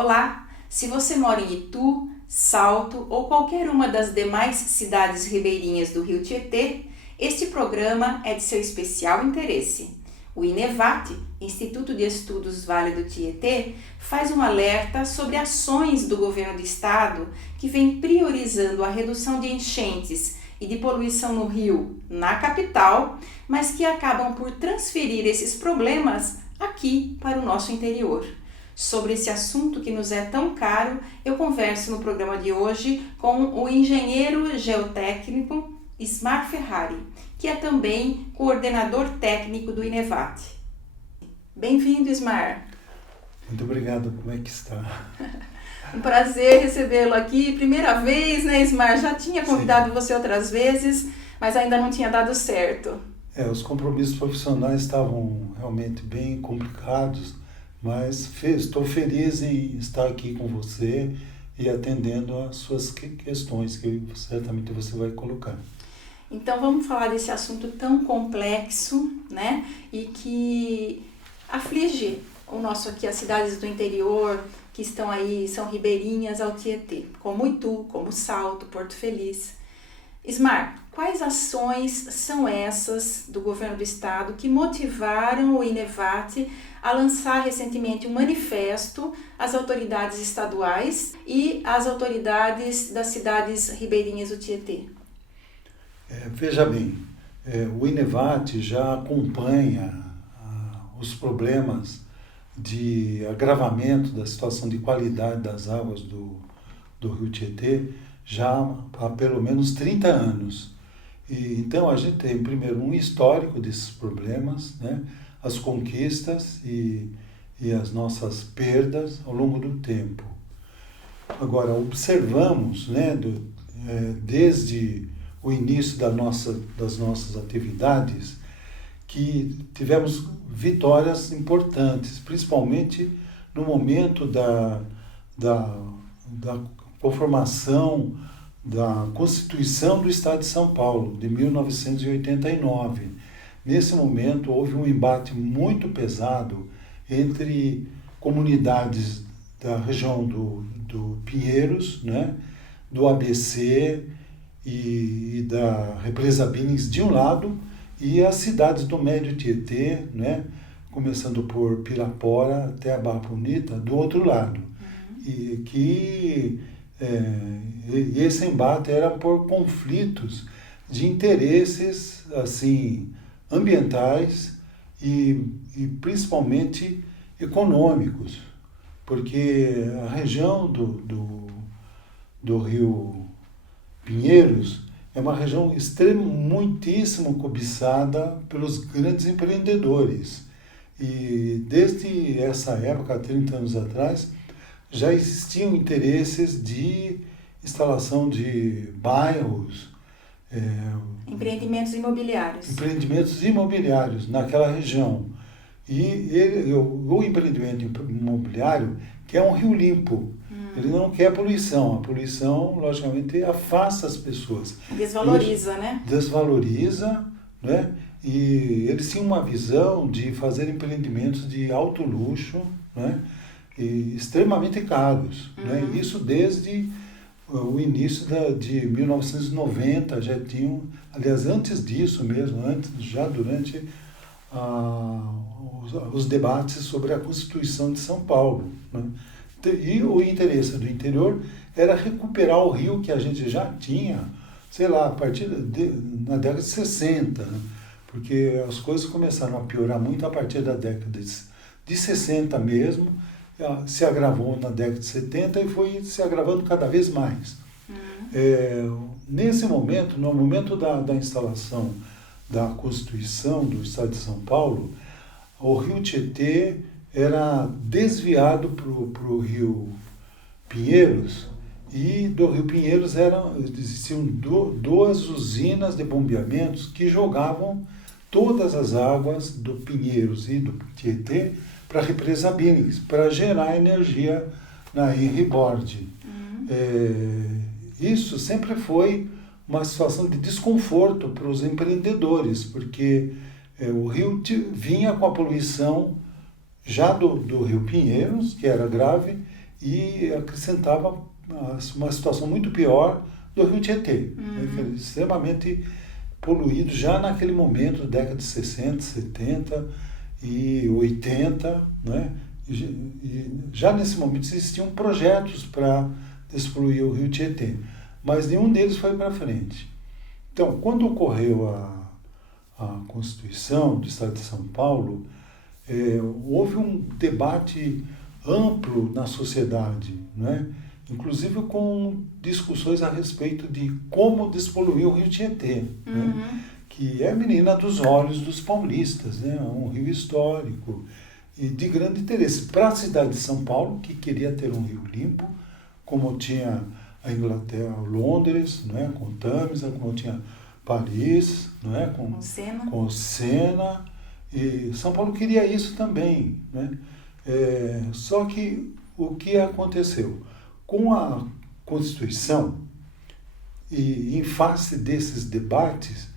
Olá! Se você mora em Itu, Salto ou qualquer uma das demais cidades ribeirinhas do Rio Tietê, este programa é de seu especial interesse. O INEVAT, Instituto de Estudos Vale do Tietê, faz um alerta sobre ações do governo do estado que vem priorizando a redução de enchentes e de poluição no rio na capital, mas que acabam por transferir esses problemas aqui para o nosso interior. Sobre esse assunto que nos é tão caro, eu converso no programa de hoje com o engenheiro geotécnico Ismar Ferrari, que é também coordenador técnico do INEVAT. Bem-vindo, Ismar. Muito obrigado, como é que está? Um prazer recebê-lo aqui. Primeira vez, né, Ismar? Já tinha convidado você outras vezes, mas ainda não tinha dado certo. Os compromissos profissionais estavam realmente bem complicados, mas estou feliz em estar aqui com você e atendendo às suas questões que certamente você vai colocar. Então vamos falar desse assunto tão complexo, né? E que aflige as cidades do interior que estão aí, são ribeirinhas ao Tietê, como Itu, como Salto, Porto Feliz. Ismar, quais ações são essas do governo do estado que motivaram o INEVAT a lançar recentemente um manifesto às autoridades estaduais e às autoridades das cidades ribeirinhas do Tietê? Veja bem, o INEVAT já acompanha os problemas de agravamento da situação de qualidade das águas do Rio Tietê já há pelo menos 30 anos. Então a gente tem primeiro um histórico desses problemas, né? As conquistas e as nossas perdas ao longo do tempo. Agora, observamos, né, desde o início das nossas atividades, que tivemos vitórias importantes, principalmente no momento da conformação da Constituição do Estado de São Paulo, de 1989. Nesse momento, houve um embate muito pesado entre comunidades da região do Pinheiros, né, do ABC e da Represa Billings de um lado, e as cidades do Médio Tietê, né, começando por Pirapora até a Barra Bonita, do outro lado. E esse embate era por conflitos de interesses assim, ambientais e principalmente econômicos, porque a região do Rio Pinheiros é uma região muitíssimo cobiçada pelos grandes empreendedores. E desde essa época, há 30 anos atrás, já existiam interesses de instalação de bairros, empreendimentos imobiliários naquela região. E o empreendimento imobiliário quer um rio limpo. Ele não quer poluição. A poluição, logicamente, afasta as pessoas. Desvaloriza, né? Desvaloriza, né? E eles tinham uma visão de fazer empreendimentos de alto luxo, né? E extremamente caros. Né? Isso desde o início de 1990, já tinham, aliás, antes disso mesmo, já durante os debates sobre a Constituição de São Paulo. Né? E o interesse do interior era recuperar o rio que a gente já tinha, sei lá, a partir na década de 60, né? Porque as coisas começaram a piorar muito a partir da década de 60 mesmo, se agravou na década de 70 e foi se agravando cada vez mais. Nesse momento, no momento da instalação da Constituição do Estado de São Paulo, o Rio Tietê era desviado para o Rio Pinheiros, e do Rio Pinheiros existiam duas usinas de bombeamentos que jogavam todas as águas do Pinheiros e do Tietê para a Represa Billings, para gerar energia na Henry Bord. Isso sempre foi uma situação de desconforto para os empreendedores, porque o rio vinha com a poluição já do Rio Pinheiros, que era grave, e acrescentava uma situação muito pior do rio Tietê, né, que era extremamente poluído já naquele momento, década de 60, 70 e 80, né? E já nesse momento existiam projetos para despoluir o rio Tietê, mas nenhum deles foi para frente. Então, quando ocorreu a Constituição do Estado de São Paulo, houve um debate amplo na sociedade, né? Inclusive com discussões a respeito de como despoluir o rio Tietê, né? Que é a menina dos olhos dos paulistas, né? Um rio histórico e de grande interesse para a cidade de São Paulo, que queria ter um rio limpo, como tinha a Inglaterra, Londres, né? Com Tamisa, como tinha Paris, né? Com o Sena, e São Paulo queria isso também, né? Só que o que aconteceu? Com a Constituição, e em face desses debates,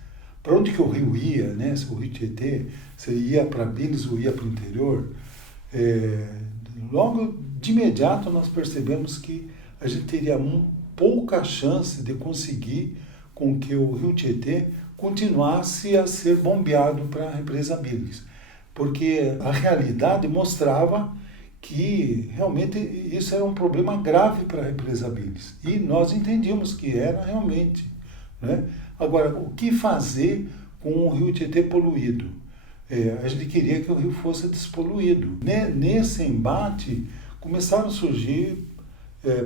para onde que o rio ia, né? Se o rio Tietê, se ele ia para Minas ou ia para o interior, logo de imediato nós percebemos que a gente teria pouca chance de conseguir com que o rio Tietê continuasse a ser bombeado para a represa Billings, porque a realidade mostrava que realmente isso era um problema grave para a represa Billings, e nós entendíamos que era realmente, né? Agora, o que fazer com o rio Tietê poluído? A gente queria que o rio fosse despoluído. Nesse embate, começaram a surgir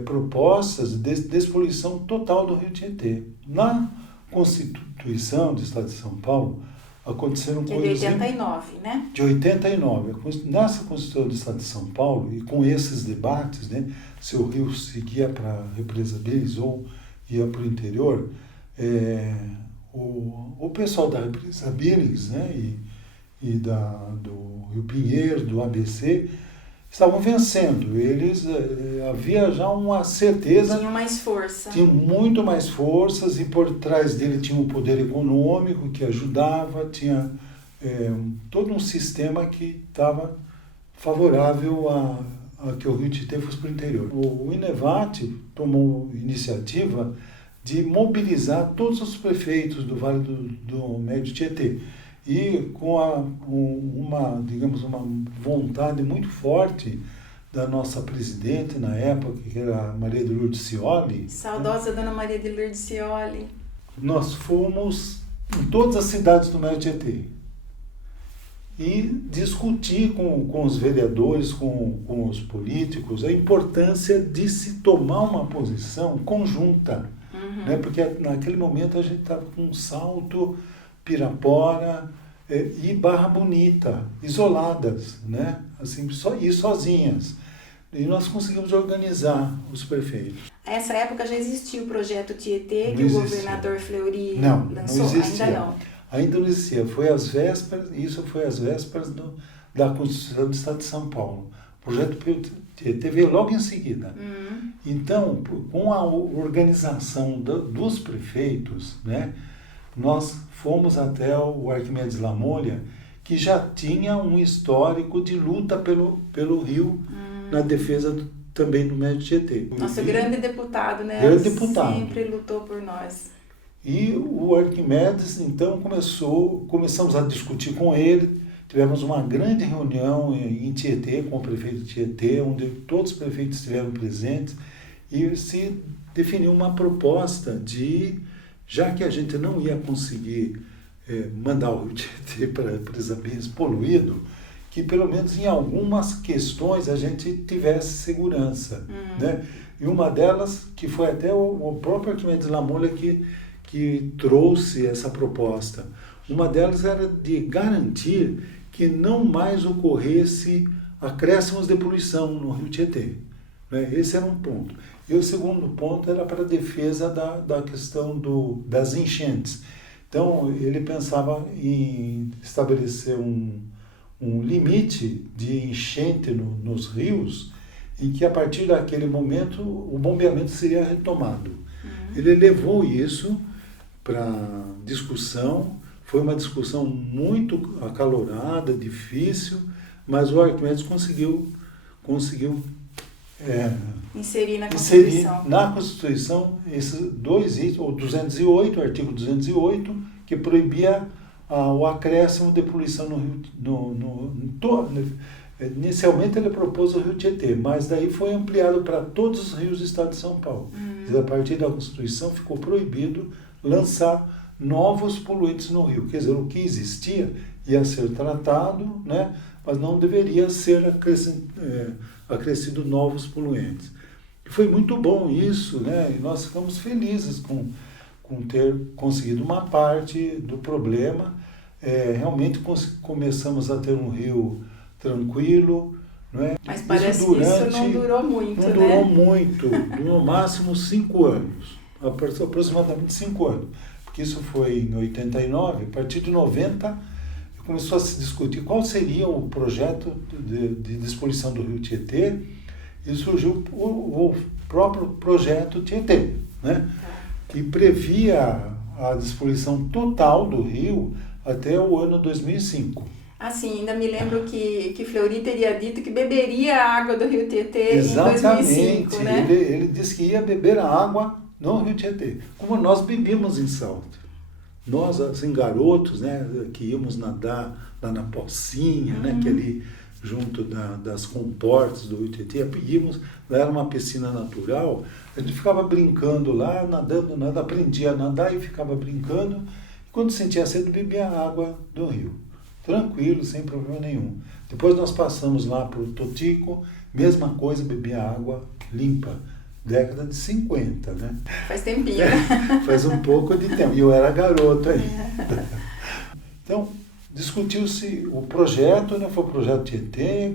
propostas de despoluição total do rio Tietê. Na Constituição do Estado de São Paulo, aconteceram coisas... De 89, né? De 89. Nessa Constituição do Estado de São Paulo, e com esses debates, né, se o rio seguia para a represa deles ou ia para o interior, o pessoal da represa Billings, né, e do Rio Pinheiro, do ABC, estavam vencendo. Eles havia já uma certeza... Tinham mais força. Tinham muito mais forças, e por trás dele tinha um poder econômico que ajudava, tinha todo um sistema que estava favorável a que o rio Tietê fosse para o interior. O INEVAT tomou iniciativa de mobilizar todos os prefeitos do Vale do Médio Tietê, e com uma vontade muito forte da nossa presidente na época, que era Maria de Lourdes Scioli. Saudosa Dona Maria de Lourdes Scioli. Nós fomos em todas as cidades do Médio Tietê e discutir com os vereadores, com os políticos, a importância de se tomar uma posição conjunta, né? Porque naquele momento a gente estava com Salto, Pirapora e Barra Bonita, isoladas, né? Assim, sozinhas. E nós conseguimos organizar os prefeitos. Nessa época já existia o projeto Tietê, que o governador Fleury lançou? Não existia. Ainda não. Ainda não existia. Isso foi às vésperas da Constituição do Estado de São Paulo. O projeto Tietê veio logo em seguida. Então, com a organização dos prefeitos, né, nós fomos até o Arquimedes Lamolha, que já tinha um histórico de luta pelo rio, na defesa também do Médio Tietê. Nosso grande deputado, né? Grande deputado. Sempre lutou por nós. E o Arquimedes, então, começamos a discutir com ele, tivemos uma grande reunião em Tietê, com o prefeito de Tietê, onde todos os prefeitos estiveram presentes, e se definiu uma proposta de, já que a gente não ia conseguir mandar o rio Tietê para a represa Billings poluído, que pelo menos em algumas questões a gente tivesse segurança, né? E uma delas, que foi até o próprio Arquimedes Lamolha que trouxe essa proposta, uma delas era de garantir que não mais ocorresse acréscimos de poluição no rio Tietê, né? Esse era um ponto. E o segundo ponto era para a defesa da questão das enchentes. Então, ele pensava em estabelecer um limite de enchente nos rios, em que a partir daquele momento o bombeamento seria retomado. Ele levou isso para discussão, foi uma discussão muito acalorada, difícil, mas o Arquimedes conseguiu inserir na inserir Constituição. na Constituição esses dois itens, o 208, o artigo 208, que proibia o acréscimo de poluição no Rio. Inicialmente ele propôs o Rio Tietê, mas daí foi ampliado para todos os rios do estado de São Paulo. A partir da Constituição ficou proibido lançar novos poluentes no rio. Quer dizer, o que existia ia ser tratado, né, mas não deveria ser acrescido novos poluentes. E foi muito bom isso, né, e nós ficamos felizes com ter conseguido uma parte do problema. Realmente começamos a ter um rio tranquilo, não é? Mas parece que isso não durou muito, não durou muito, no máximo 5 anos, aproximadamente 5 anos, porque isso foi em 89, a partir de 90 começou a se discutir qual seria o projeto de despoluição do Rio Tietê, e surgiu o próprio projeto Tietê, né? Que previa a despoluição total do rio até o ano 2005. Assim, ainda me lembro que Fleury teria dito que beberia a água do Rio Tietê Exatamente. em 2005, né? Ele disse que ia beber a água no Rio Tietê, como nós bebíamos em Salto. Nós, assim, garotos, né, que íamos nadar lá na Pocinha, né, que ali junto das comportas do Rio Tietê, íamos, lá era uma piscina natural, a gente ficava brincando lá, nadando, aprendia a nadar e ficava brincando, e quando sentia sede, bebia a água do rio. Tranquilo, sem problema nenhum. Depois nós passamos lá para o Totico, mesma coisa, bebia água limpa. Década de 50, né? Faz tempinho, né? Faz um pouco de tempo. E eu era garoto ainda. Então, discutiu-se o projeto, né? Foi o projeto Tietê,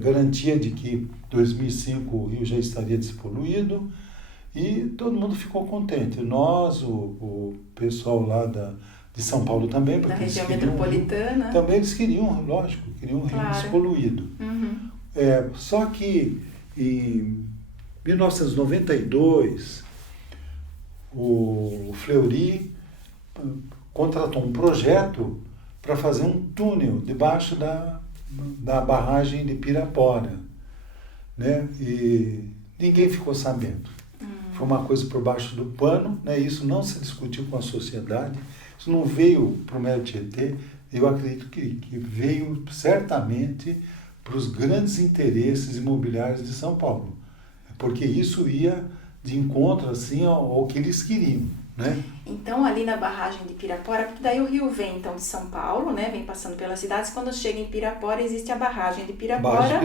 garantia de que em 2005 o rio já estaria despoluído, e todo mundo ficou contente. Nós, o pessoal lá de São Paulo também, porque da região metropolitana. Também eles queriam, lógico, queriam um rio despoluído. Só que em 1992, o Fleury contratou um projeto para fazer um túnel debaixo da barragem de Pirapora, né? E ninguém ficou sabendo. Foi uma coisa por baixo do pano, né? Isso não se discutiu com a sociedade, isso não veio para o Mero Tietê. Eu acredito que veio certamente para os grandes interesses imobiliários de São Paulo, porque isso ia de encontro assim ao que eles queriam, né? Então, ali na barragem de Pirapora, porque daí o rio vem então de São Paulo, né? Vem passando pelas cidades. Quando chega em Pirapora, existe a barragem de Pirapora,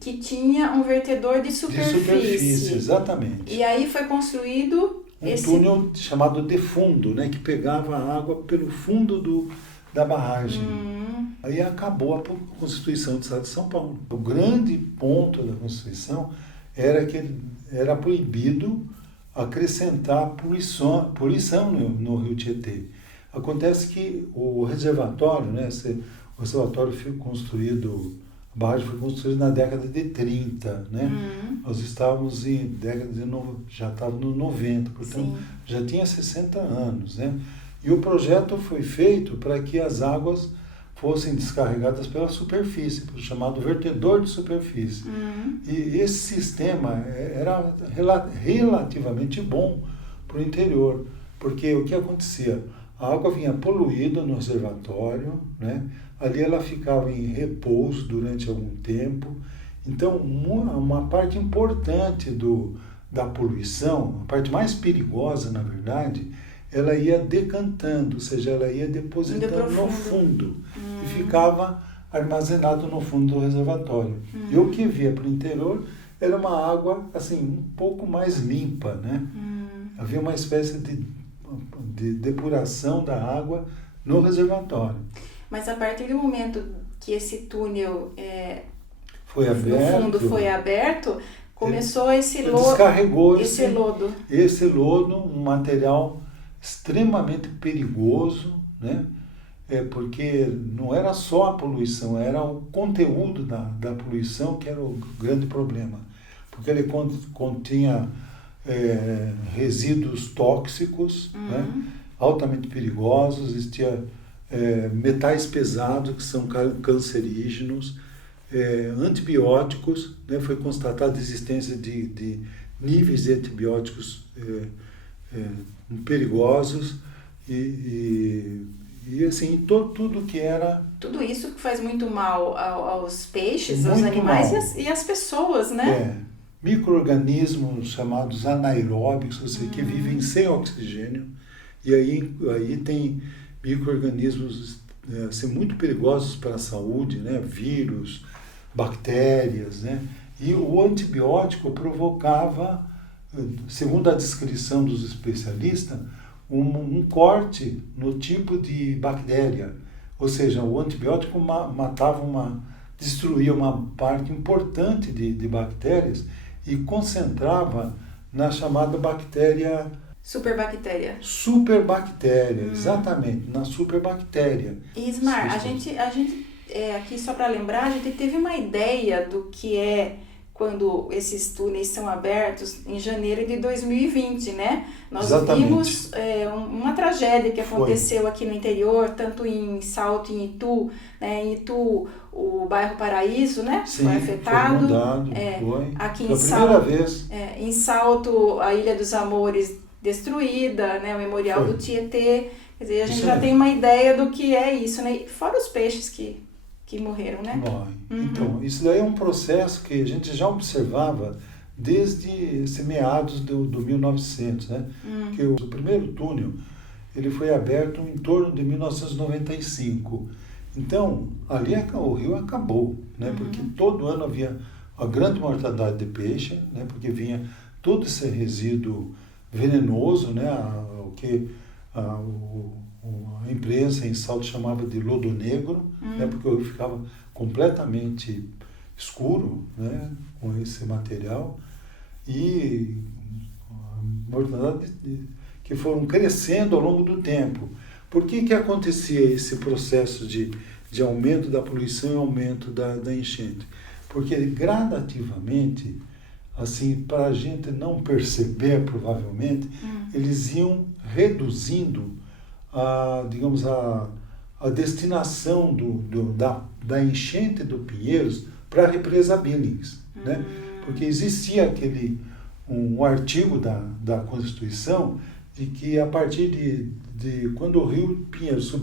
que tinha um vertedor de superfície. Exatamente. E aí foi construído esse túnel chamado de fundo, né? Que pegava a água pelo fundo da barragem. Aí acabou a Constituição do Estado de São Paulo. O grande ponto da Constituição era que era proibido acrescentar poluição no Rio Tietê. Acontece que o reservatório, né, o reservatório foi construído, a barragem foi construída na década de 30, né? Nós estávamos já estava no 90, portanto já tinha 60 anos, né? E o projeto foi feito para que as águas fossem descarregadas pela superfície, chamado vertedor de superfície. E esse sistema era relativamente bom para o interior, porque o que acontecia? A água vinha poluída no reservatório, né? Ali ela ficava em repouso durante algum tempo. Então, uma parte importante da poluição, a parte mais perigosa, na verdade, ela ia decantando, ou seja, ela ia depositando no fundo e ficava armazenado no fundo do reservatório. E o que via para o interior era uma água assim um pouco mais limpa, né? Havia uma espécie de depuração da água no reservatório. Mas a partir do momento que esse túnel foi aberto, no fundo foi aberto, começou esse lodo. Descarregou lodo. Esse lodo, um material extremamente perigoso, né? Porque não era só a poluição, era o conteúdo da poluição que era o grande problema. Porque ele continha resíduos tóxicos, né? Altamente perigosos, existia metais pesados que são cancerígenos, antibióticos, né? Foi constatada a existência de níveis de antibióticos perigosos e assim, tudo que era... Tudo isso que faz muito mal aos peixes, aos Muito animais mal. e às pessoas, né? Micro-organismos chamados anaeróbicos, ou seja, que vivem sem oxigênio, e aí tem micro-organismos assim, muito perigosos para a saúde, né? Vírus, bactérias, né? E o antibiótico provocava, segundo a descrição dos especialistas, um corte no tipo de bactéria, ou seja, o antibiótico destruía uma parte importante de bactérias e concentrava na chamada bactéria... Superbactéria. Superbactéria, exatamente, na superbactéria. Ismar, a gente aqui só para lembrar, a gente teve uma ideia do que é quando esses túneis são abertos em janeiro de 2020, né? Nós Exatamente. vimos uma tragédia que aconteceu aqui no interior, tanto em Salto e em Itu, né? Em Itu, o bairro Paraíso, né? Sim, foi afetado. Foi inundado, foi. Aqui Foi em a primeira Salto, vez. em Salto, a Ilha dos Amores destruída, né? O Memorial Foi. do Tietê. Quer dizer, a gente Isso já mesmo. tem uma ideia do que é isso, né? Fora os peixes que morreram, né? Então, isso daí é um processo que a gente já observava desde esse meados do 1900, né? Que o primeiro túnel ele foi aberto em torno de 1995. Então, ali o rio acabou, né? Porque todo ano havia uma grande mortandade de peixe, né? Porque vinha todo esse resíduo venenoso, né? O que a imprensa em Salto chamava de lodo negro, né? Porque o rio ficava completamente escuro, né? Com esse material e mortandade que foram crescendo ao longo do tempo. Por que acontecia esse processo de aumento da poluição e aumento da enchente? Porque gradativamente, assim, para a gente não perceber, provavelmente, eles iam reduzindo digamos, a destinação da enchente do Pinheiros para a represa Billings, né? Porque existia um artigo da Constituição de que a partir de quando o rio Pinheiros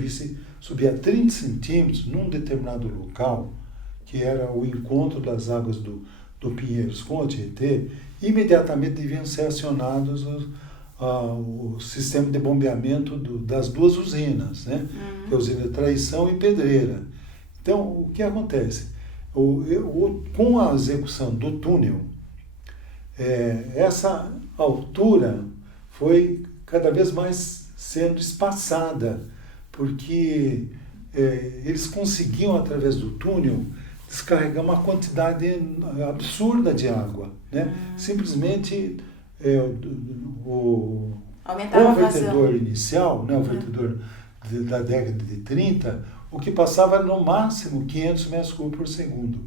subia 30 centímetros num determinado local, que era o encontro das águas do Pinheiros com o Tietê, imediatamente deviam ser acionados o sistema de bombeamento das duas usinas, né? Que é a usina Traição e Pedreira. Então, o que acontece? Com a execução do túnel, essa altura foi cada vez mais sendo espaçada, porque eles conseguiam, através do túnel, descarregar uma quantidade absurda de água, né? Simplesmente o vertedor inicial, né, o vertedor da década de 30, o que passava no máximo 500 metros cúbicos por segundo.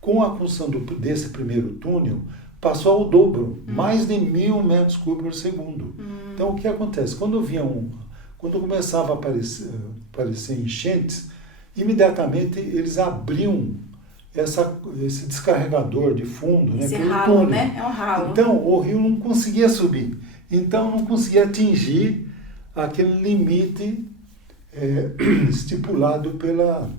Com a construção desse primeiro túnel, passou ao dobro, mais de 1.000 metros cúbicos por segundo. Então, o que acontece? Quando começava a aparecer enchentes, imediatamente eles abriam esse descarregador de fundo, né, pelo ralo, túnel. né? É um ralo. Então, o rio não conseguia subir. Então, não conseguia atingir aquele limite estipulado pela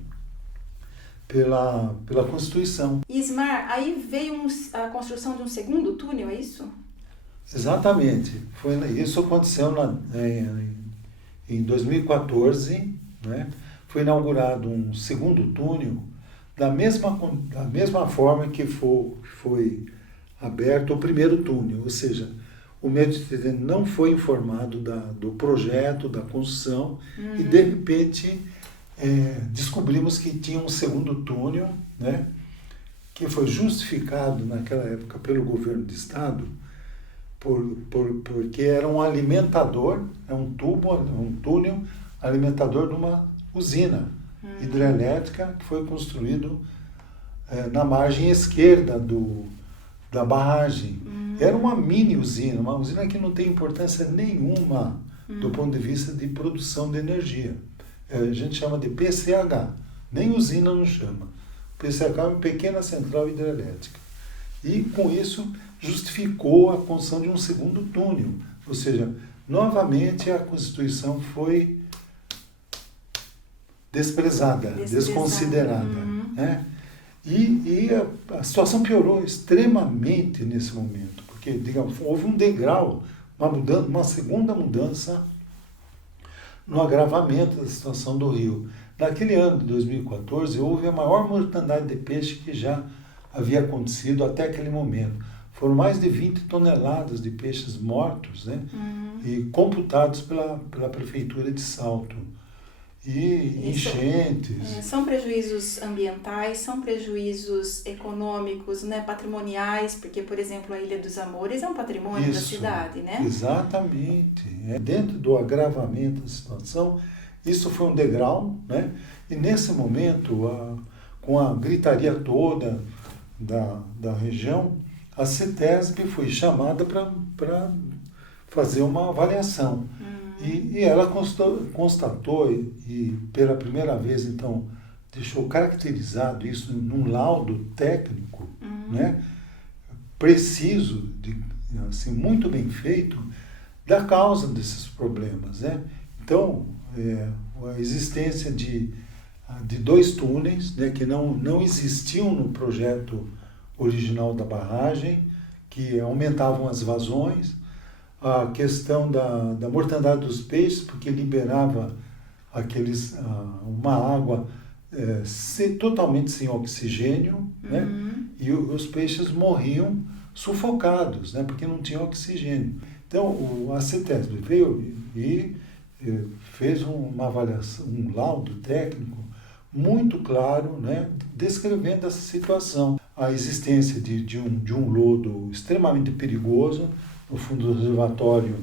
Constituição. Ismar, aí veio a construção de um segundo túnel, é isso? Exatamente. Isso aconteceu em 2014, né? Foi inaugurado um segundo túnel da mesma forma que foi aberto o primeiro túnel, ou seja, o Tietê não foi informado do projeto, da construção, e de repente descobrimos que tinha um segundo túnel, né, que foi justificado naquela época pelo governo do estado, porque era um alimentador, um túnel alimentador de uma usina hidrelétrica que foi construído na margem esquerda da barragem. Era uma mini usina, uma usina que não tem importância nenhuma do ponto de vista de produção de energia. A gente chama de PCH, nem usina não chama. especificava uma pequena central hidrelétrica. E, com isso, justificou a construção de um segundo túnel. Ou seja, novamente a Constituição foi desprezada, desconsiderada. Né? E a situação piorou extremamente nesse momento, porque, digamos, houve um degrau, uma segunda mudança no agravamento da situação do rio. Naquele ano de 2014, houve a maior mortandade de peixe que já havia acontecido até aquele momento. Foram mais de 20 toneladas de peixes mortos, né? E computados pela Prefeitura de Salto. E enchentes. São prejuízos ambientais, são prejuízos econômicos, né, patrimoniais, porque, por exemplo, a Ilha dos Amores é um patrimônio da cidade, né? Exatamente. Dentro do agravamento da situação, isso foi um degrau, né? E nesse momento, com a gritaria toda da região, a CETESB foi chamada para fazer uma avaliação. E ela constatou, e pela primeira vez, então, deixou caracterizado isso num laudo técnico, né, preciso, assim, muito bem feito, da causa desses problemas. Né? Então, a existência de 2 túneis, né, que não existiam no projeto original da barragem, que aumentavam as vazões, a questão da mortandade dos peixes, porque liberava uma água totalmente sem oxigênio, né? E os peixes morriam sufocados, né? Porque não tinha oxigênio. Então, a CETESB veio e fez uma avaliação, um laudo técnico muito claro, né? Descrevendo essa situação. A existência de um lodo extremamente perigoso no fundo do reservatório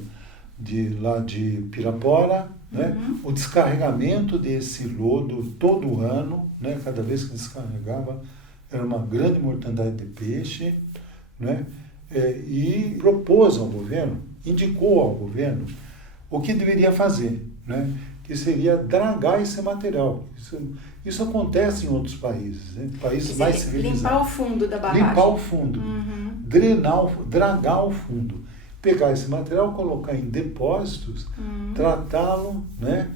lá de Pirapora, né? O descarregamento desse lodo todo ano, né? Cada vez que descarregava, era uma grande mortandade de peixe, né? E propôs ao governo, indicou ao governo o que deveria fazer, né? Que seria dragar esse material. Isso acontece em outros países, né? Países mais civilizados. Limpar o fundo da barragem. Limpar o fundo, dragar o fundo. Pegar esse material, colocar em depósitos, tratá-lo, né?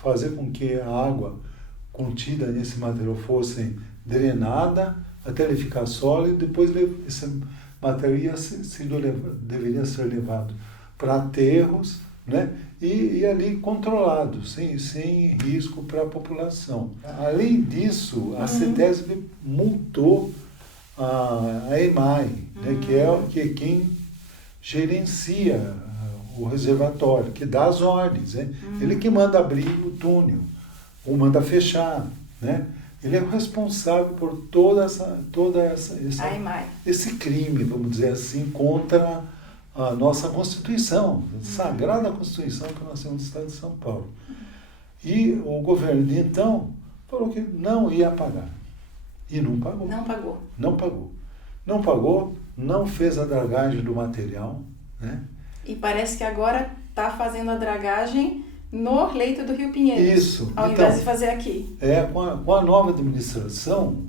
Fazer com que a água contida nesse material fosse drenada até ele ficar sólido, depois esse material deveria ser levado para aterros, né? E ali controlado, sem risco para a população. Além disso, a CETESB multou a EMAI, né? Que é quem gerencia o reservatório, que dá as ordens, né? Ele que manda abrir o túnel, ou manda fechar, né? Ele é o responsável por esse crime, vamos dizer assim, contra a nossa Constituição, a sagrada Constituição que nós temos no Estado de São Paulo. E o governo de então falou que não ia pagar. E não pagou. Não pagou, não fez a dragagem do material, né? E parece que agora está fazendo a dragagem no leito do Rio Pinheiros. Isso. Ao invés de fazer aqui. Com a nova administração,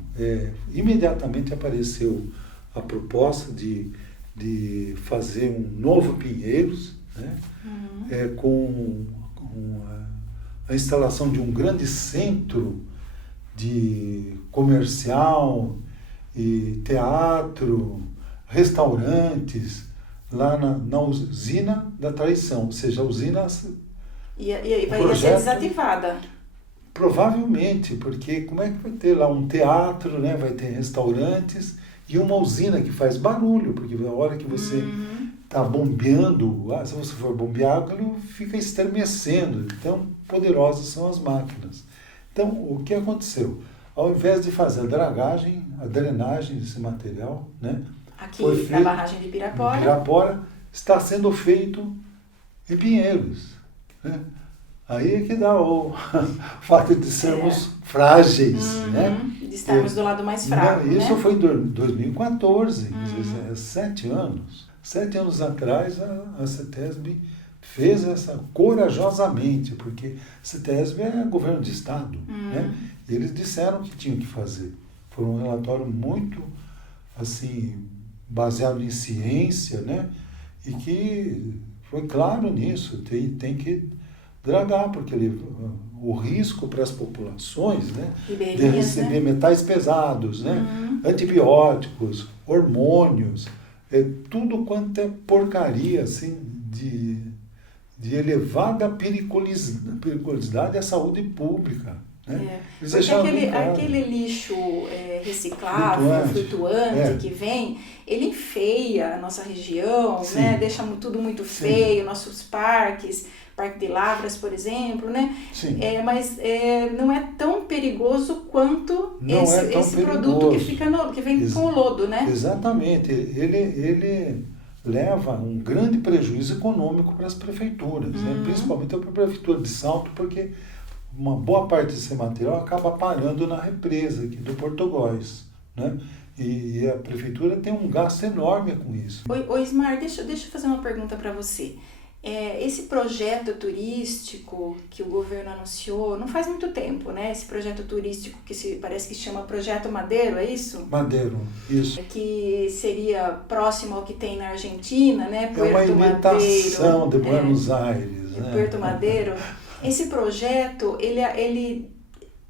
imediatamente apareceu a proposta de fazer um novo Pinheiros, né? Com a instalação de um grande centro de comercial e teatro, restaurantes, lá na usina da Traição, ou seja, a usina... E vai ser desativada. Provavelmente, porque como é que vai ter lá um teatro, né? Vai ter restaurantes e uma usina que faz barulho, porque a hora que você está bombeando, se você for bombear, aquilo fica estremecendo, tão poderosas são as máquinas. Então, o que aconteceu? Ao invés de fazer a drenagem desse material, né? Aqui na barragem de Pirapora, está sendo feito em Pinheiros, né? Aí é que dá o fato de sermos frágeis, né? De estarmos do lado mais fraco, isso, né? foi em 2014, 7 anos. 7 anos atrás, a CETESB fez essa corajosamente, porque a CETESB é governo de Estado, né? Eles disseram que tinham que fazer. Foi um relatório muito, assim, baseado em ciência, né? E que foi claro nisso, tem que dragar, porque o risco para as populações, né, de receber metais pesados, né, antibióticos, hormônios, tudo quanto é porcaria assim, de elevada periculosidade à saúde pública. Né? Porque aquele lixo reciclável, flutuante que vem, ele enfeia a nossa região, né? Deixa tudo muito feio, nossos parques, Parque de Lavras, por exemplo, né? Mas não é tão perigoso quanto esse produto que vem com o lodo, né? Exatamente. Ele leva um grande prejuízo econômico para as prefeituras, né? Principalmente para a prefeitura de Salto, porque uma boa parte desse material acaba parando na represa aqui do Porto Góis, né? E a prefeitura tem um gasto enorme com isso. Oi, Ismar, deixa eu fazer uma pergunta para você. Esse projeto turístico que o governo anunciou, não faz muito tempo, né? Esse projeto turístico parece que chama Projeto Madeiro, é isso? Madeiro, isso. Que seria próximo ao que tem na Argentina, né? É uma imitação de Buenos Aires. Né? Puerto Madeiro. Esse projeto, ele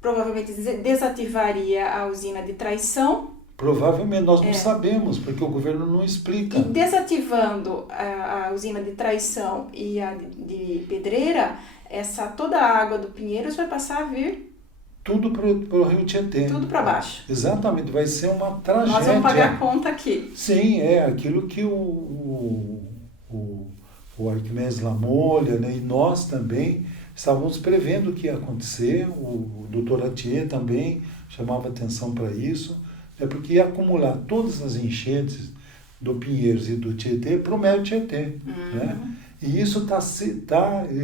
provavelmente desativaria a usina de Traição. Provavelmente, nós não sabemos, porque o governo não explica. E desativando a usina de Traição e a de Pedreira, toda a água do Pinheiros vai passar a vir... Tudo para o Rio Tietê. Tudo para baixo. Exatamente, vai ser uma tragédia. Nós vamos pagar a conta aqui. Sim, é aquilo que o Arquimedes Lamolha, né, e nós também estávamos prevendo que ia acontecer. O doutor Atier também chamava atenção para isso. Porque ia acumular todas as enchentes do Pinheiros e do Tietê para o Médio Tietê. Né? E isso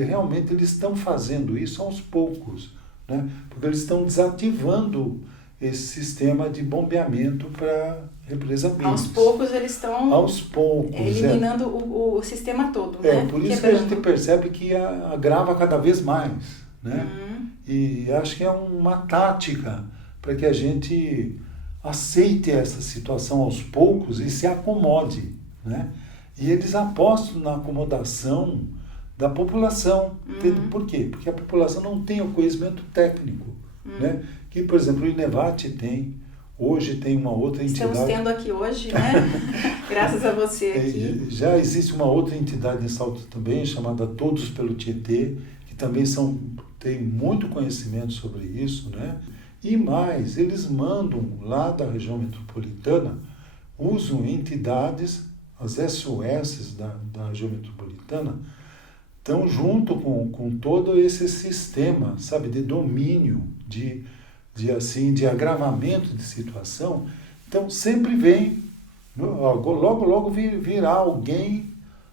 realmente eles estão fazendo isso aos poucos, né? Porque eles estão desativando esse sistema de bombeamento para represa Mendes. Aos poucos eles estão eliminando o sistema todo, né? Por isso que a gente percebe que agrava cada vez mais. Né? E acho que é uma tática para que a gente aceite essa situação aos poucos e se acomode, né? E eles apostam na acomodação da população. Por quê? Porque a população não tem o conhecimento técnico, né? Que, por exemplo, o INEVAT tem, hoje tem uma outra entidade... Estamos tendo aqui hoje, né? Graças a você aqui. Já existe uma outra entidade em Salto também, chamada Todos pelo Tietê, que também tem muito conhecimento sobre isso, né? E mais, eles mandam lá da região metropolitana, usam entidades, as SOS da região metropolitana, estão junto com todo esse sistema, sabe, de domínio, de agravamento de situação. Então, sempre vem, logo virá alguém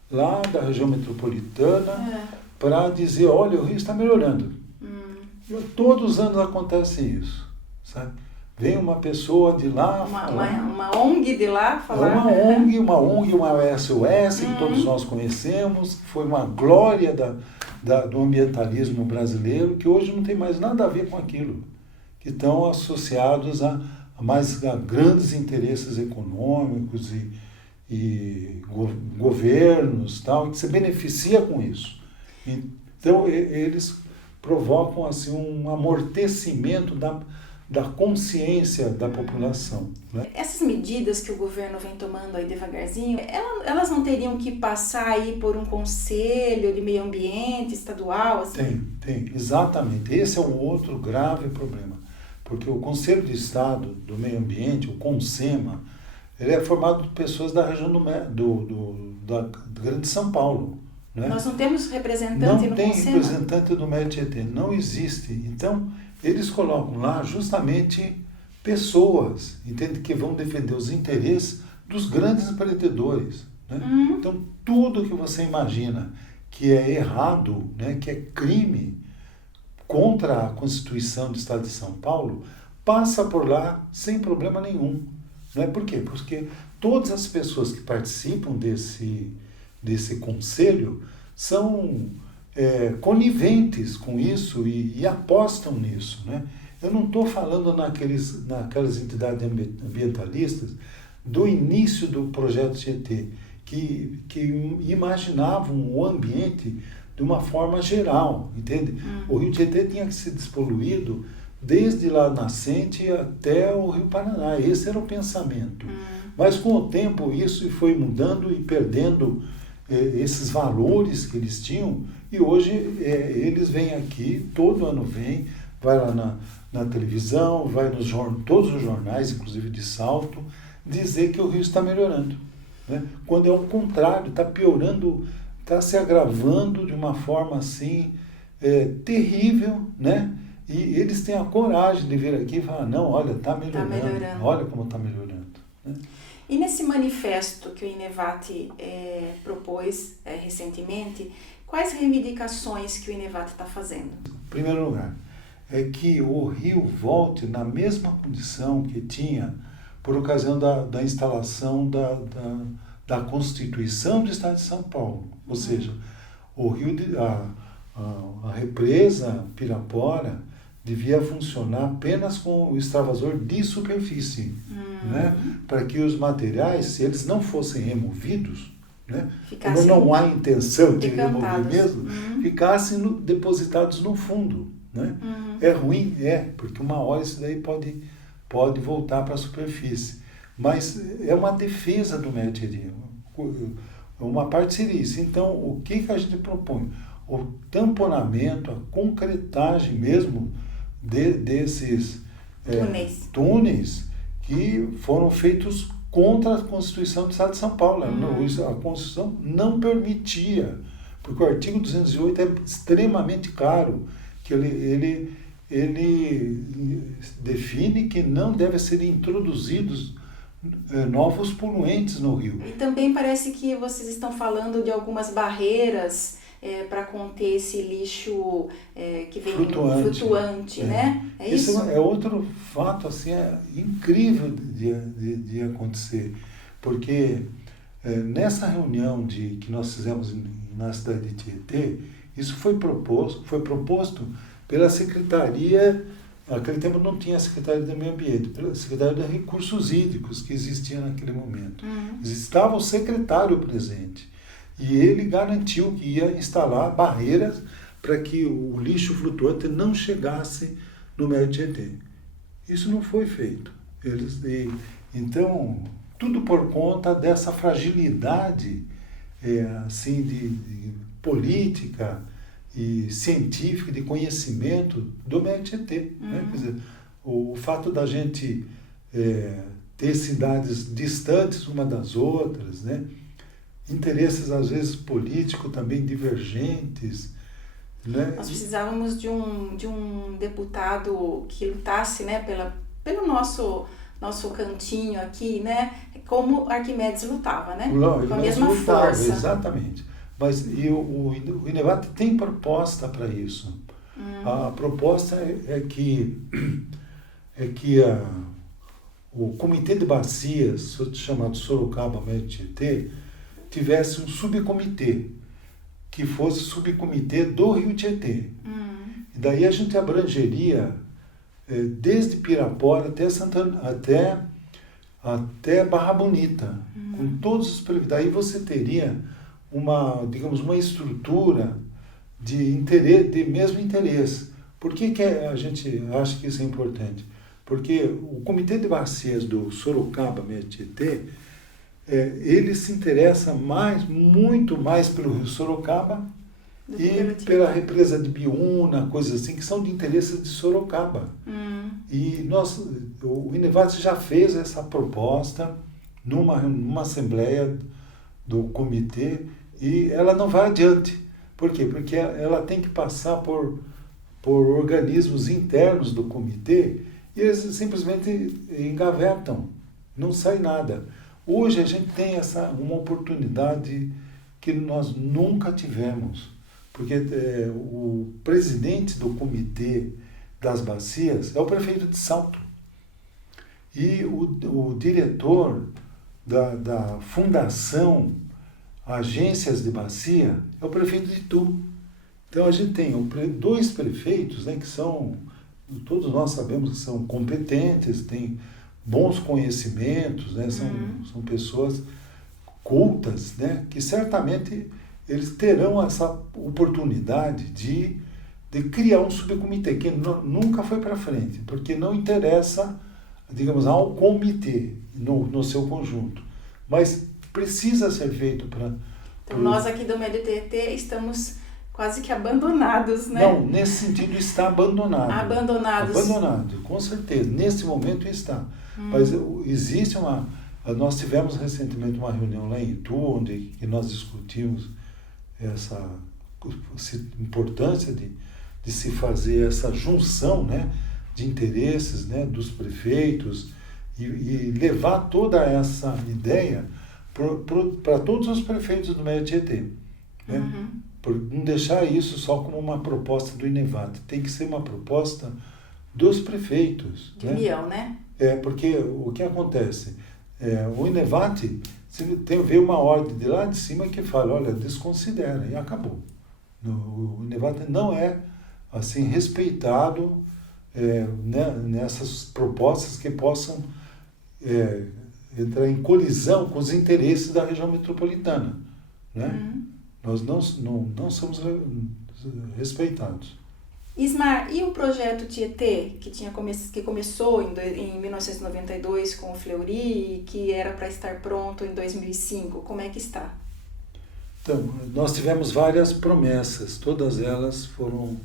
lá da região metropolitana para dizer, olha, o Rio está melhorando. Todos os anos acontece isso, sabe? Vem uma pessoa de lá... Uma ONG de lá falar... Uma ONG, uma SOS, que todos nós conhecemos, que foi uma glória do ambientalismo brasileiro, que hoje não tem mais nada a ver com aquilo, que estão associados a grandes interesses econômicos e governos, tal, que se beneficia com isso. Então, eles provocam assim, um amortecimento da consciência da população. Né? Essas medidas que o governo vem tomando aí devagarzinho, elas não teriam que passar aí por um conselho de meio ambiente estadual? Assim? Tem, exatamente. Esse é um outro grave problema, porque o Conselho de Estado do Meio Ambiente, o CONSEMA, ele é formado de pessoas da região da Grande São Paulo. Né? Nós não temos representante no CONSEMA? Não tem representante do Médio Tietê, não existe. Então, eles colocam lá justamente pessoas, entende, que vão defender os interesses dos grandes empreendedores. Né? Então, tudo que você imagina que é errado, né, que é crime contra a Constituição do Estado de São Paulo, passa por lá sem problema nenhum. Né? Por quê? Porque todas as pessoas que participam desse conselho são coniventes com isso e apostam nisso. Né? Eu não estou falando naquelas entidades ambientalistas do início do projeto Tietê, que imaginavam o ambiente de uma forma geral, entende? O Rio Tietê tinha que ser despoluído desde lá nascente até o Rio Paraná. Esse era o pensamento. Mas com o tempo isso foi mudando e perdendo esses valores que eles tinham, e hoje eles vêm aqui, todo ano vem, vai lá na televisão, vai nos todos os jornais, inclusive de Salto, dizer que o Rio está melhorando, né? Quando é o contrário, está piorando, está se agravando de uma forma assim terrível, né? E eles têm a coragem de vir aqui e falar, não, olha, está melhorando, olha como está melhorando, né? E nesse manifesto que o INEVAT propôs recentemente, quais reivindicações que o INEVAT está fazendo? Em primeiro lugar, é que o Rio volte na mesma condição que tinha por ocasião da instalação da Constituição do Estado de São Paulo. Ou seja, o Rio, a represa Pirapora devia funcionar apenas com o extravasor de superfície, né? Para que os materiais, se eles não fossem removidos, né? Como não há intenção de remover mesmo, ficassem depositados no fundo, né? É ruim, porque uma hora isso daí pode voltar para a superfície. Mas é uma defesa do meio ambiente. Uma parte seria isso. Então, o que a gente propõe? O tamponamento, a concretagem mesmo desses túneis que foram feitos contra a Constituição do Estado de São Paulo. A Constituição não permitia, porque o artigo 208 é extremamente claro, que ele define que não deve ser introduzidos novos poluentes no rio. E também parece que vocês estão falando de algumas barreiras para conter esse lixo que vem flutuante, né? É isso? Isso é outro fato assim, incrível de acontecer, porque nessa reunião que nós fizemos na cidade de Tietê, isso foi proposto pela Secretaria, naquele tempo não tinha a Secretaria do Meio Ambiente, pela Secretaria de Recursos Hídricos que existia naquele momento. Estava o secretário presente. E ele garantiu que ia instalar barreiras para que o lixo flutuante não chegasse no meio Tietê. Isso não foi feito. Então, tudo por conta dessa fragilidade assim, de política e científica, de conhecimento do meio Tietê. Né? Quer dizer, o fato da gente ter cidades distantes uma das outras, né? Interesses, às vezes, políticos também divergentes. Né? Nós precisávamos de um deputado que lutasse, né, pelo nosso cantinho aqui, né, como Arquimedes lutava, né? Com a mesma força. Exatamente. Mas o INEVAT tem proposta para isso. A proposta é que o Comitê de Bacias, chamado Sorocaba Meio Tietê, tivesse um subcomitê, que fosse subcomitê do Rio Tietê. E daí a gente abrangeria desde Pirapora até Barra Bonita, com todos os privilégios. Daí você teria uma estrutura de mesmo interesse. Por que a gente acha que isso é importante? Porque o Comitê de Bacias do Sorocaba Meio Tietê, ele se interessa muito mais pelo Rio Sorocaba e pela represa de Biúna, coisas assim, que são de interesse de Sorocaba. E o INEVAT já fez essa proposta numa assembleia do comitê e ela não vai adiante. Por quê? Porque ela tem que passar por organismos internos do comitê e eles simplesmente engavetam, não sai nada. Hoje a gente tem uma oportunidade que nós nunca tivemos, porque o presidente do Comitê das Bacias é o prefeito de Salto. E o diretor da Fundação Agências de Bacia é o prefeito de Itu. Então a gente tem dois prefeitos, né, que são todos nós sabemos que são competentes, têm bons conhecimentos, né? São pessoas cultas, né? Que certamente eles terão essa oportunidade de criar um subcomitê, que nunca foi para frente, porque não interessa, digamos, ao comitê no seu conjunto. Mas precisa ser feito para... Então, nós aqui do MedTT estamos quase que abandonados, né? Não, nesse sentido está abandonado. Abandonados. Abandonado, com certeza. Nesse momento está. Mas existe uma... Nós tivemos recentemente uma reunião lá em Itu, onde nós discutimos essa importância de se fazer essa junção, né, de interesses, né, dos prefeitos e levar toda essa ideia para todos os prefeitos do MedTT, né? Por não deixar isso só como uma proposta do INEVAT, tem que ser uma proposta dos prefeitos. De união, né? Porque o que acontece? O INEVAT veio uma ordem de lá de cima que fala, olha, desconsidera, e acabou. O INEVAT não é assim respeitado nessas propostas que possam entrar em colisão com os interesses da região metropolitana, né? Nós não somos respeitados. Ismar, e o projeto Tietê, que começou em 1992 com o Fleury e que era para estar pronto em 2005, como é que está? Então, nós tivemos várias promessas, todas elas foram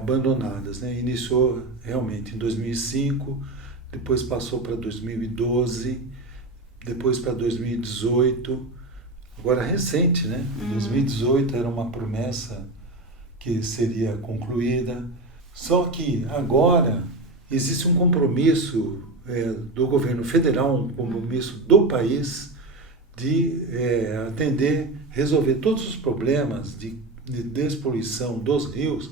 abandonadas, né? Iniciou realmente em 2005, depois passou para 2012, depois para 2018, agora recente, né? 2018 era uma promessa que seria concluída, só que agora existe um compromisso do governo federal, um compromisso do país de resolver todos os problemas de despoluição dos rios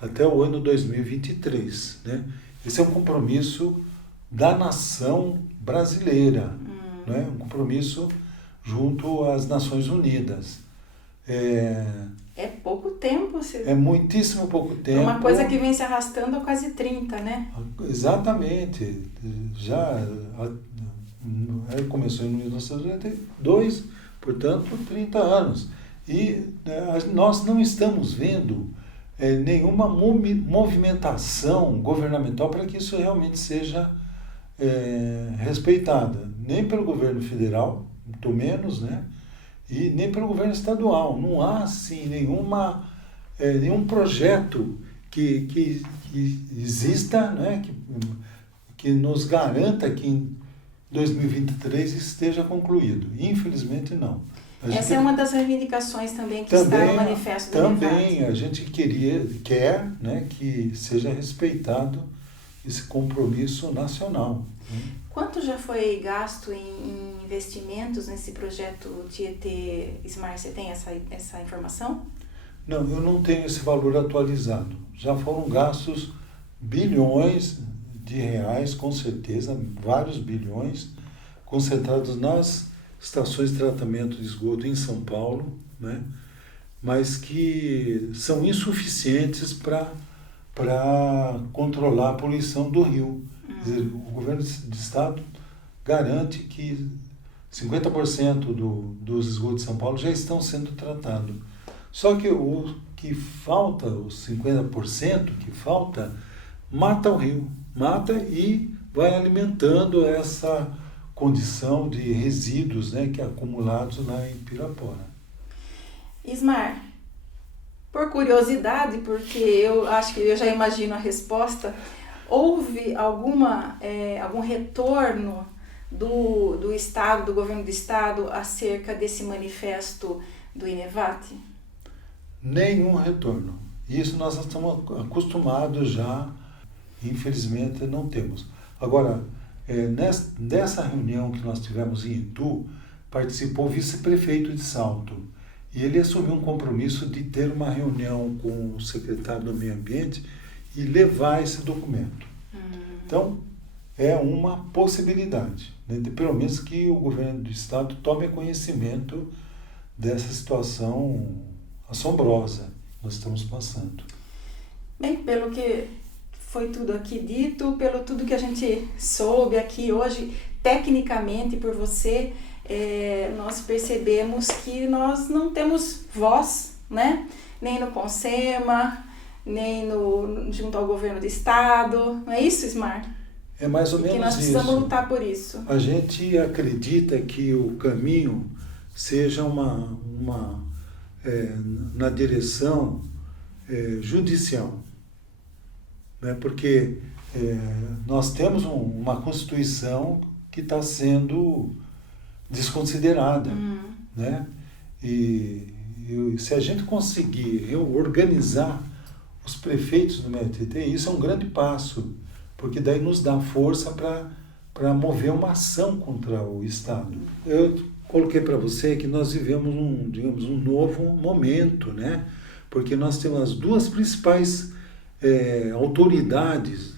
até o ano 2023, né? Esse é um compromisso da nação brasileira, né? Um compromisso junto às Nações Unidas. É pouco tempo. É muitíssimo pouco tempo. É uma coisa que vem se arrastando há quase 30, né? Exatamente. Começou em 1992, portanto, 30 anos. E nós não estamos vendo nenhuma movimentação governamental para que isso realmente seja respeitada. Nem pelo governo federal, muito menos, né? E nem pelo governo estadual. Não há, assim, nenhum projeto que exista, né? Que nos garanta que em 2023 esteja concluído. Infelizmente, não. Essa é uma das reivindicações também que está no manifesto do INEVAT. Também a gente quer, né, que seja respeitado esse compromisso nacional. Quanto já foi gasto em investimentos nesse projeto Tietê, Ismar? Você tem essa informação? Não, eu não tenho esse valor atualizado. Já foram gastos bilhões de reais, com certeza, vários bilhões, concentrados nas estações de tratamento de esgoto em São Paulo, né? Mas que são insuficientes para controlar a poluição do rio. Quer dizer, o governo de estado garante que 50% dos esgotos de São Paulo já estão sendo tratados. Só que o que falta, os 50% que falta, mata o rio, mata e vai alimentando essa condição de resíduos, né, que acumulados lá em Pirapora. Ismar, por curiosidade, porque eu acho que eu já imagino a resposta, houve algum retorno do Estado, do governo do Estado, acerca desse manifesto do INEVAT? Nenhum retorno. Isso nós estamos acostumados já, infelizmente não temos. Agora, nessa reunião que nós tivemos em Itu, participou o vice-prefeito de Salto. E ele assumiu um compromisso de ter uma reunião com o secretário do Meio Ambiente e levar esse documento. Então, é uma possibilidade, né, de pelo menos que o governo do estado tome conhecimento dessa situação assombrosa que nós estamos passando. Bem, pelo que foi tudo aqui dito, pelo tudo que a gente soube aqui hoje, tecnicamente por você, nós percebemos que nós não temos voz, né? Nem no Consema, nem junto ao governo do estado. Não é isso, Ismar? É mais ou menos isso. Que nós precisamos lutar por isso. A gente acredita que o caminho seja na direção judicial, né? Porque nós temos uma Constituição que está sendo desconsiderada, né? E se a gente conseguir organizar os prefeitos do MTT, isso é um grande passo, porque daí nos dá força para mover uma ação contra o Estado. Eu coloquei para você que nós vivemos um novo momento, né? Porque nós temos as duas principais autoridades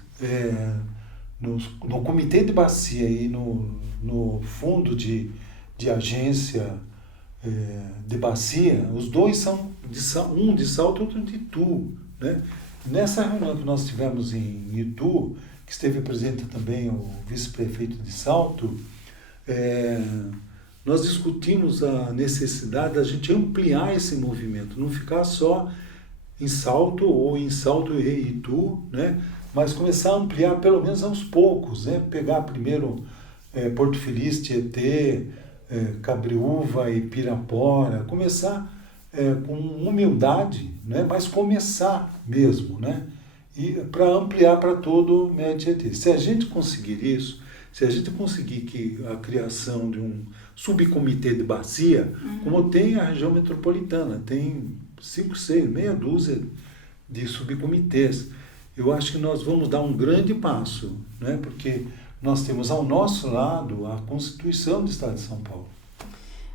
no Comitê de Bacia e no Fundo de Agência de Bacia. Os dois são um de Salto e outro de Itu, né? Nessa reunião que nós tivemos em Itu, que esteve presente também o vice-prefeito de Salto, nós discutimos a necessidade da gente ampliar esse movimento, não ficar só em Salto ou em Salto e Itu, né? Mas começar a ampliar pelo menos aos poucos, né? Pegar primeiro Porto Feliz, Tietê, Cabriúva e Pirapora, começar com humildade, né? Mas começar mesmo, né? E para ampliar para todo o Médio Tietê. Se a gente conseguir isso, se a gente conseguir que a criação de um subcomitê de bacia, como tem a região metropolitana, tem 5, 6, meia dúzia de subcomitês, eu acho que nós vamos dar um grande passo, né? Porque nós temos ao nosso lado a Constituição do Estado de São Paulo.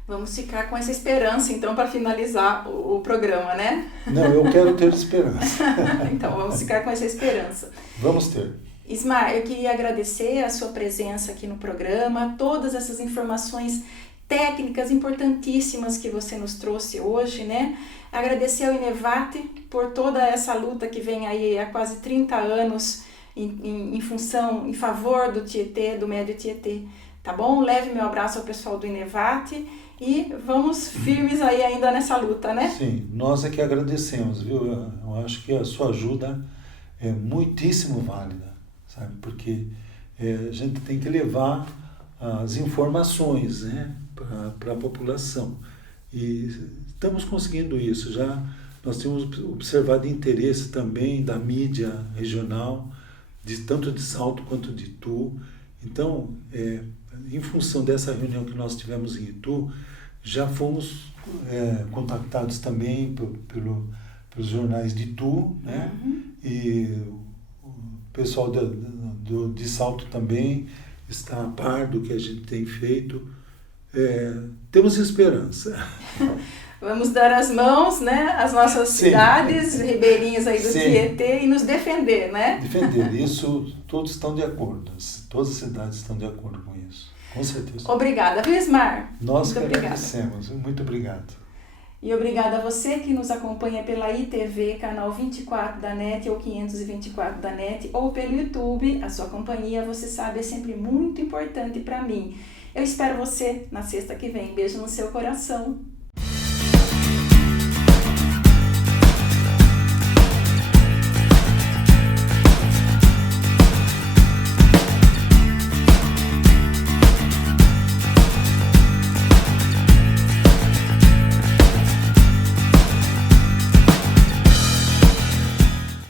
Vamos ficar com essa esperança, então, para finalizar o programa, né? Não, eu quero ter esperança. Então, vamos ficar com essa esperança. Vamos ter. Ismar, eu queria agradecer a sua presença aqui no programa, todas essas informações técnicas importantíssimas que você nos trouxe hoje, né? Agradecer ao INEVAT por toda essa luta que vem aí há quase 30 anos em favor do Tietê, do Médio Tietê, tá bom? Leve meu abraço ao pessoal do INEVAT e vamos firmes aí ainda nessa luta, né? Sim, nós é que agradecemos, viu? Eu acho que a sua ajuda é muitíssimo válida, sabe? Porque a gente tem que levar as informações, né, para a população. E estamos conseguindo isso. Já nós temos observado interesse também da mídia regional, tanto de Salto quanto de Itu. Então, em função dessa reunião que nós tivemos em Itu, já fomos contactados também pelos jornais de Itu, né? E o pessoal de Salto também está a par do que a gente tem feito. Temos esperança. Vamos dar as mãos, né, às nossas cidades ribeirinhas aí do Tietê e nos defender, né? Defender, isso todos estão de acordo, todas as cidades estão de acordo com isso, com certeza. Obrigada, viu, Ismar? Nós que agradecemos, muito obrigado. E obrigada a você que nos acompanha pela ITV, canal 24 da NET ou 524 da NET, ou pelo YouTube. A sua companhia, você sabe, é sempre muito importante para mim. Eu espero você na sexta que vem. Beijo no seu coração.